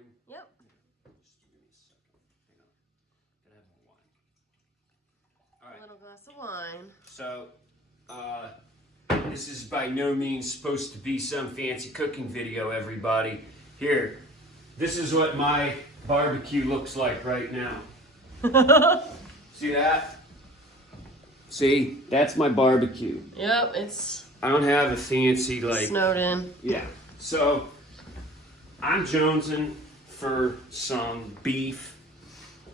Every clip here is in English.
recording? Yep. Just give me a second. Hang on. Gotta have more wine. All right. A little glass of wine. So, this is by no means supposed to be some fancy cooking video, everybody. Here, this is what my barbecue looks like right now. See that? See, that's my barbecue. Yep, it's I don't have a fancy, like... snowed in. Yeah. So, I'm jonesing for some beef,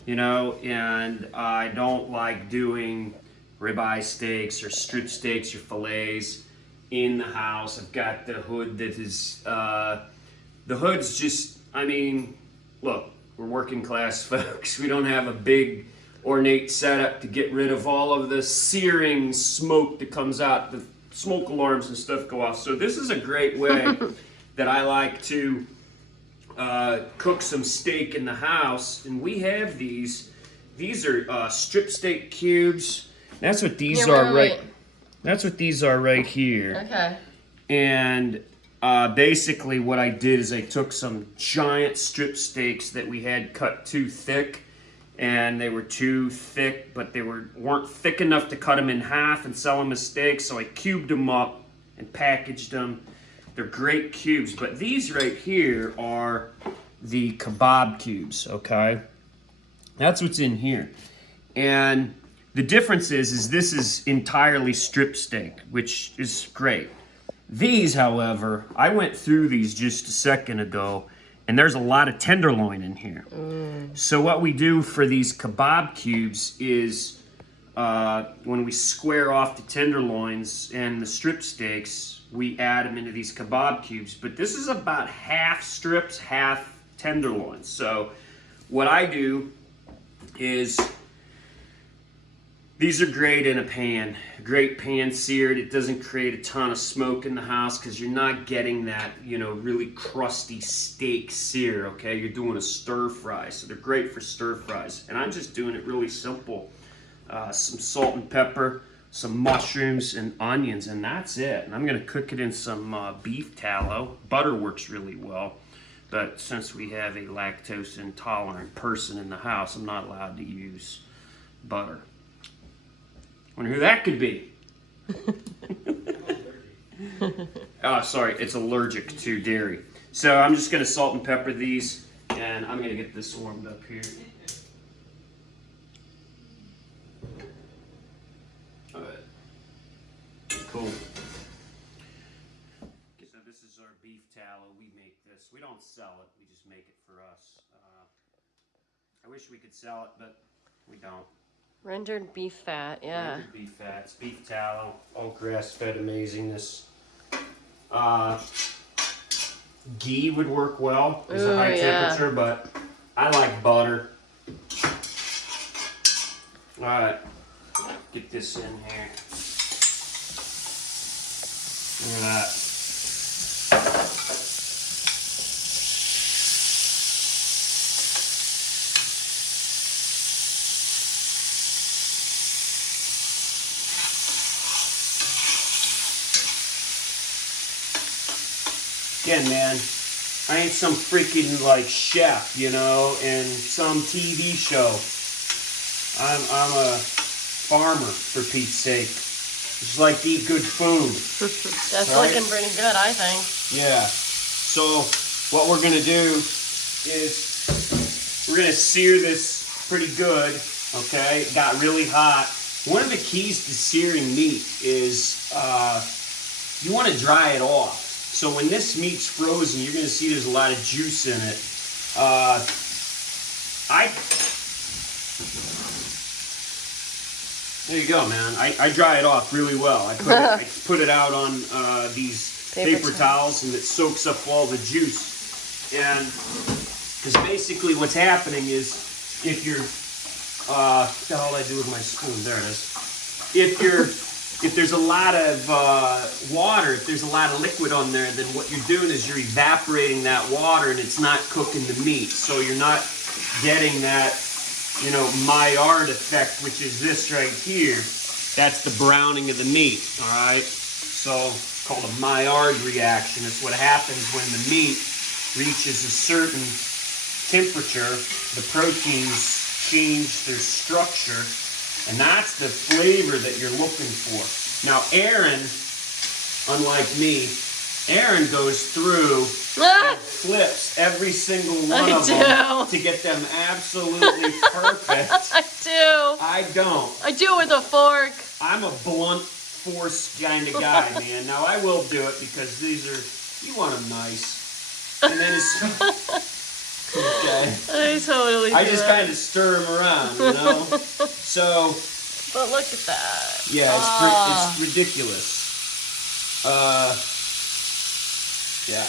you know, and I don't like doing ribeye steaks or strip steaks or fillets in the house. I've got the hood that is, the hood's just, I mean, look, we're working class folks. We don't have a big ornate setup to get rid of all of the searing smoke that comes out. The smoke alarms and stuff go off. So this is a great way that I like to cook some steak in the house. And we have these. These are strip steak cubes. That's what these are right. That's what these are right here. Okay. And basically what I did is I took some giant strip steaks that we had cut too thick, and they were too thick, but they weren't thick enough to cut them in half and sell them as steaks, so I cubed them up and packaged them. They're great cubes, but these right here are the kebab cubes, okay? That's what's in here. And the difference is this is entirely strip steak, which is great. These, however, I went through these just a second ago, and there's a lot of tenderloin in here. So what we do for these kebab cubes is when we square off the tenderloins and the strip steaks, we add them into these kebab cubes. But this is about half strips, half tenderloins. So what I do is, these are great in a pan, great pan seared. It doesn't create a ton of smoke in the house because you're not getting that, you know, really crusty steak sear, okay? You're doing a stir fry, so they're great for stir fries. And I'm just doing it really simple. Some salt and pepper, some mushrooms and onions, and that's it. And I'm gonna cook it in some beef tallow. Butter works really well, but since we have a lactose intolerant person in the house, I'm not allowed to use butter. Wonder who that could be. Oh, sorry, it's allergic to dairy. So I'm just gonna salt and pepper these, and I'm gonna get this warmed up here. All right, cool. So this is our beef tallow. We make this. We don't sell it. We just make it for us. I wish we could sell it, but we don't. Rendered beef fat, yeah. Rendered beef fats, beef tallow, all grass-fed amazingness. Ghee would work well. It's a high temperature, but I like butter. All right, get this in here. Look at that. Again, man, I ain't some freaking like chef, you know, in some TV show. I'm a farmer, for Pete's sake. Just like to eat good food. That's right? looking pretty good, I think. Yeah. So what we're gonna do is we're gonna sear this pretty good. Okay, it got really hot. One of the keys to searing meat is you want to dry it off. So when this meat's frozen, you're going to see there's a lot of juice in it. There you go, man. I dry it off really well. I put it out on these paper towels, and it soaks up all the juice. And because basically what's happening is, if you're, what the hell did I do with my spoon? There it is. If there's a lot of water, if there's a lot of liquid on there, then what you're doing is you're evaporating that water, and it's not cooking the meat. So you're not getting that, you know, Maillard effect, which is this right here. That's the browning of the meat, all right? So it's called a Maillard reaction. It's what happens when the meat reaches a certain temperature, the proteins change their structure, and that's the flavor that you're looking for. Now, Aaron, unlike me, Aaron goes through and flips every single one of them to get them absolutely perfect. I do. I don't. I do it with a fork. I'm a blunt force kind of guy, man. Now, I will do it because these are, you want them nice. And then it's, okay. I totally do I just it. kind of stir them around, you know? So, But look at that. yeah, it's ridiculous. Yeah.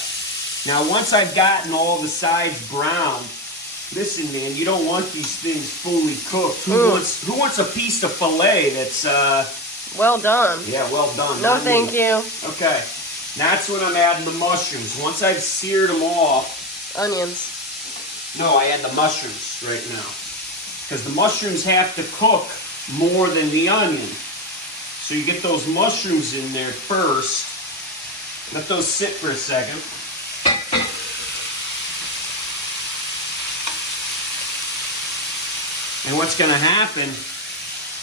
Now, once I've gotten all the sides brown, listen, man, you don't want these things fully cooked. Who wants a piece of filet that's, Well done. yeah, well done. No, Not thank me. you. Okay. That's when I'm adding the mushrooms. Once I've seared them off, Onions. no, I add the mushrooms right now. Because the mushrooms have to cook more than the onion. So you get those mushrooms in there first. Let those sit for a second. And what's going to happen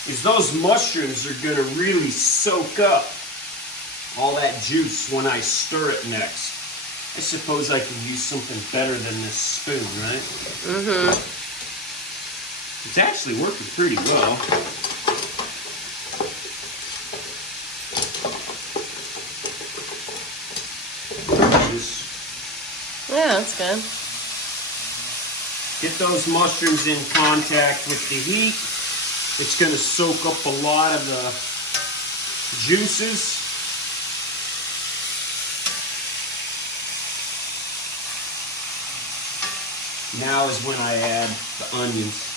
is those mushrooms are going to really soak up all that juice when I stir it next. I suppose I could use something better than this spoon, right? Mm-hmm. It's actually working pretty well. Yeah, that's good. Get those mushrooms in contact with the heat. It's going to soak up a lot of the juices. Now is when I add the onions.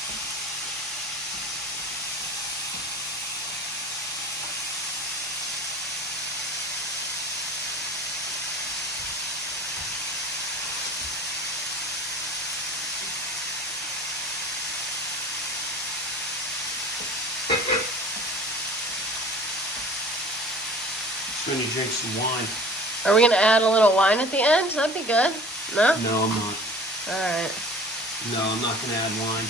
Just going to drink some wine. Are we going to add a little wine at the end? That'd be good. No? No, I'm not. Alright. No, I'm not going to add wine.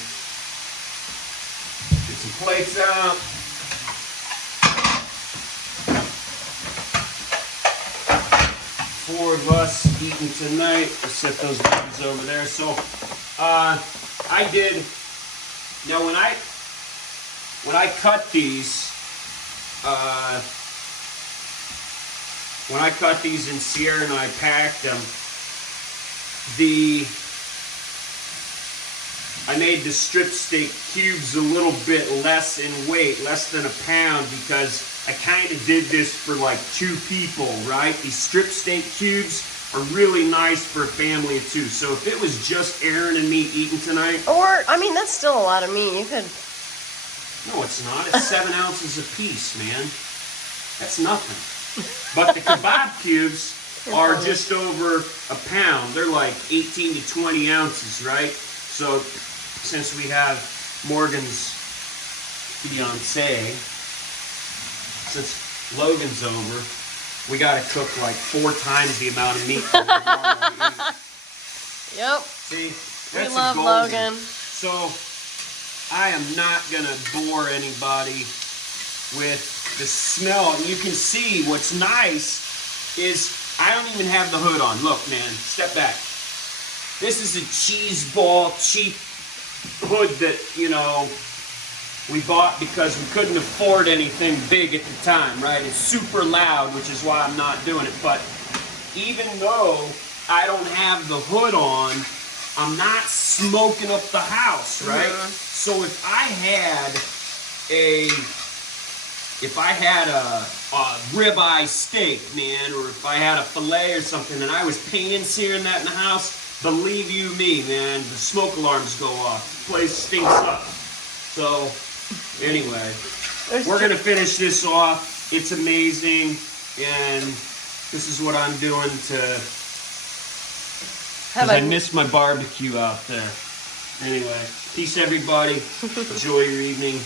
Get some plates out. Four of us eating tonight. We'll set those babies over there. So, I did. Now, when I cut these, and Sierra and I packed them, I made the strip steak cubes a little bit less in weight, less than a pound, because I kind of did this for like 2 people, right? These strip steak cubes are really nice for a family of 2. So if it was just Aaron and me eating tonight. Or, I mean, that's still a lot of meat. You could. No, it's not. It's 7 ounces a piece, man. That's nothing. But the kebab cubes are just over a pound. They're like 18 to 20 ounces, right? So since we have Morgan's fiance, since Logan's over, we got to cook like 4 times the amount of meat that we normally eat. Yep. See, We that's love a golden. Logan. So I am not gonna bore anybody with the smell. And you can see what's nice is I don't even have the hood on. Look, man, step back. This is a cheese ball cheap hood that, you know, we bought because we couldn't afford anything big at the time, right? It's super loud, which is why I'm not doing it. But even though I don't have the hood on, I'm not smoking up the house, right? Mm-hmm. So if I had a ribeye steak, man, or if I had a filet or something, and I was painting searing that in the house, believe you me, man, the smoke alarms go off. The place stinks up. So, anyway, we're gonna finish this off. It's amazing, and this is what I'm doing to. Because I miss my barbecue out there. Anyway, peace everybody. Enjoy your evening.